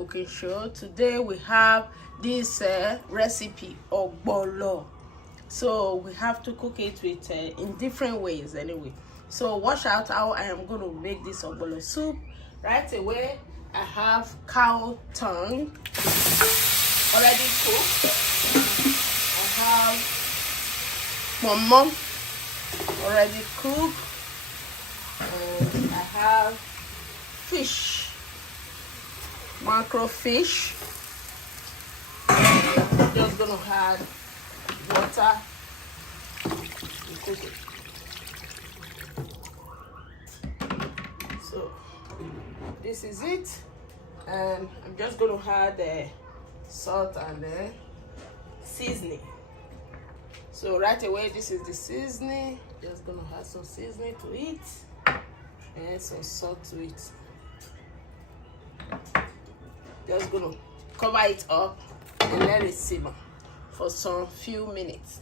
cooking show. Today we have this recipe Ogbono. So we have to cook it with in different ways anyway. So watch out how I am going to make this Ogbono soup. Right away I have cow tongue already cooked. I have mom already cooked, and I have fish, macro fish. I'm just gonna add water and cook it. So this is it, and I'm just gonna add salt and seasoning. So right away, this is the seasoning. Just gonna add some seasoning to it and some salt to it. Just gonna cover it up and let it simmer for some few minutes.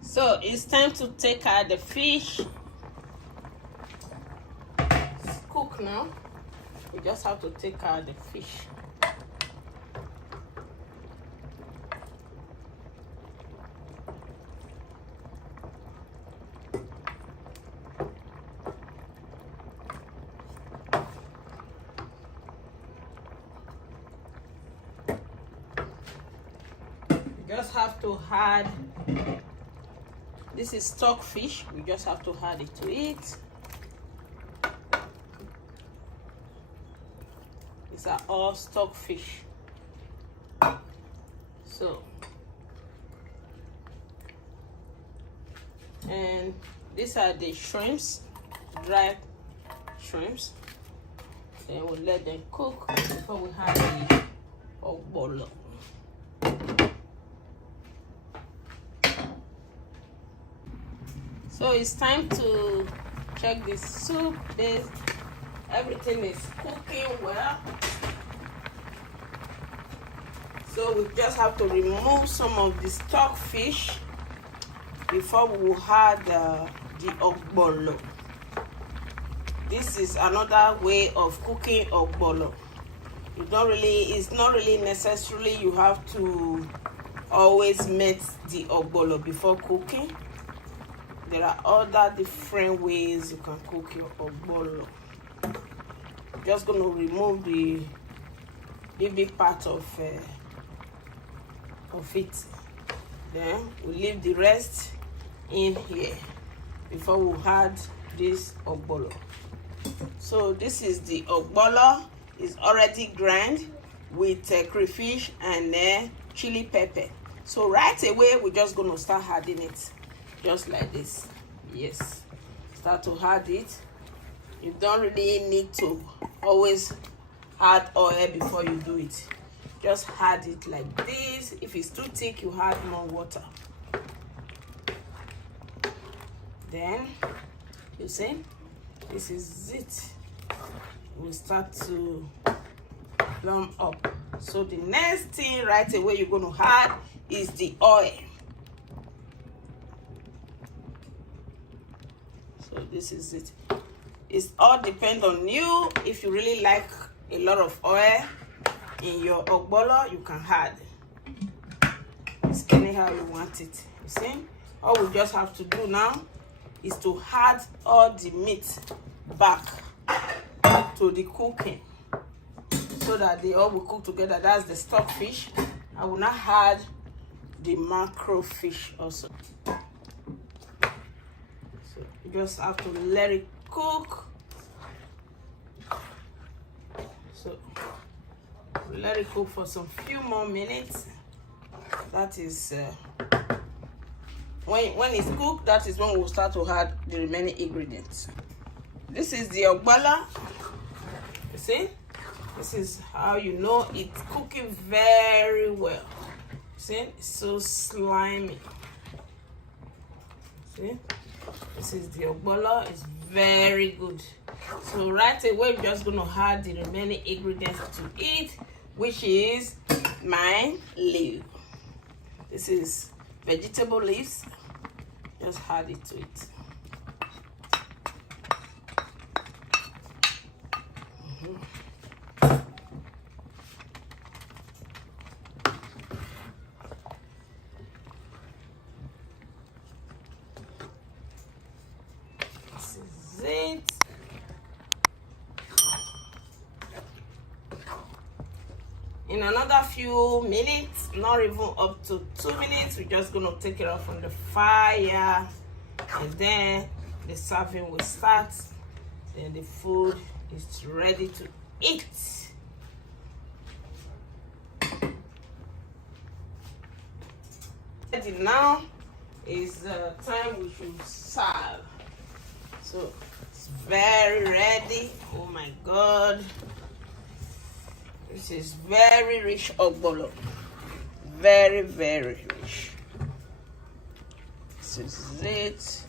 So it's time to take out the fish. It's cooked now. We just have to take out the fish. Just have to add, this is stock fish, we just have to add it to it. These are all stock fish. So, and these are the shrimps, dried shrimps. Then we'll let them cook before we add the ogbono. So it's time to check the soup. Everything is cooking well. So we just have to remove some of the stock fish before we will add the ogbono. This is another way of cooking ogbono. It's not really necessarily you have to always melt the ogbono before cooking. There are other different ways you can cook your ogbono. Just going to remove the big part of it. Then we leave the rest in here before we add this ogbono. So this is the ogbono. It's already ground with crayfish and chili pepper. So right away we're just going to start adding it. Just like this. Yes, start to add it. You don't really need to always add oil before you do it. Just add it like this. If it's too thick, you add more water. Then you see, this is it. We'll start to plump up. So the next thing right away you're going to add is the oil. So this is it. It's all depend on you. If you really like a lot of oil in your ogbono, you can add. It's anyhow you want it. You see? All we just have to do now is to add all the meat back to the cooking so that they all will cook together. That's the stock fish. I will not add the macro fish also. You just have to let it cook. So let it cook for some few more minutes. That is when it's cooked, that is when we'll start to add the remaining ingredients. This is the ogbono. You see, this is how you know it's cooking very well. See, it's so slimy. See, this is the ogbono. It's very good. So right away we're just going to add the remaining ingredients to it, which is my leaf. This is vegetable leaves. Just add it to it. in another few minutes, not even up to 2 minutes, we're just gonna take it off from the fire, and then the serving will start. Then the food is ready to eat. Ready now is time we should serve. So it's very ready. Oh my god, this is very rich ogbono, very rich. This is it.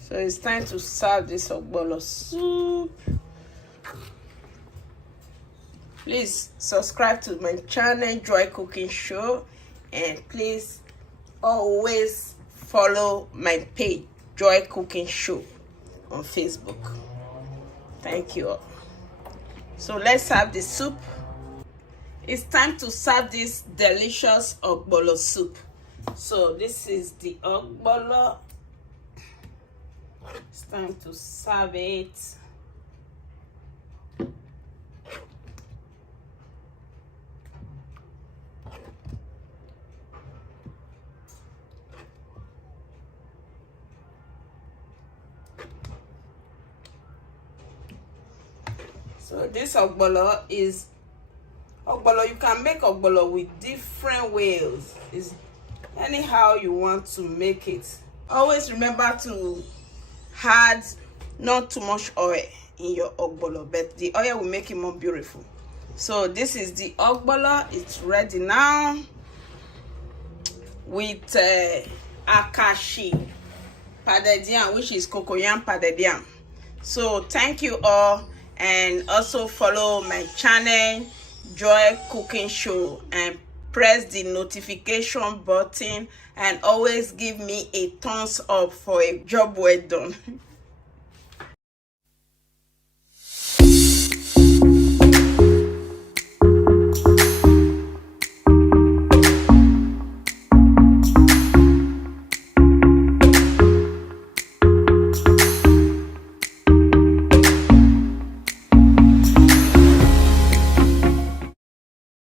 So it's time to serve this ogbono soup. Please subscribe to my channel, Joy Cooking Show, and please always follow my page, Joy Cooking Show, on Facebook. Thank you all. So let's have the soup. It's time to serve this delicious ogbono soup. So this is the ogbono. It's time to serve it. So this ogbono is ogbono. You can make ogbono with different ways. It's anyhow you want to make it. Always remember to add not too much oil in your ogbono, but the oil will make it more beautiful. So this is the ogbono. It's ready now with akashi pounded yam, which is cocoyam pounded yam. So thank you all. And also follow my channel, Joy Cooking Show, and press the notification button, and always give me a thumbs up for a job well done.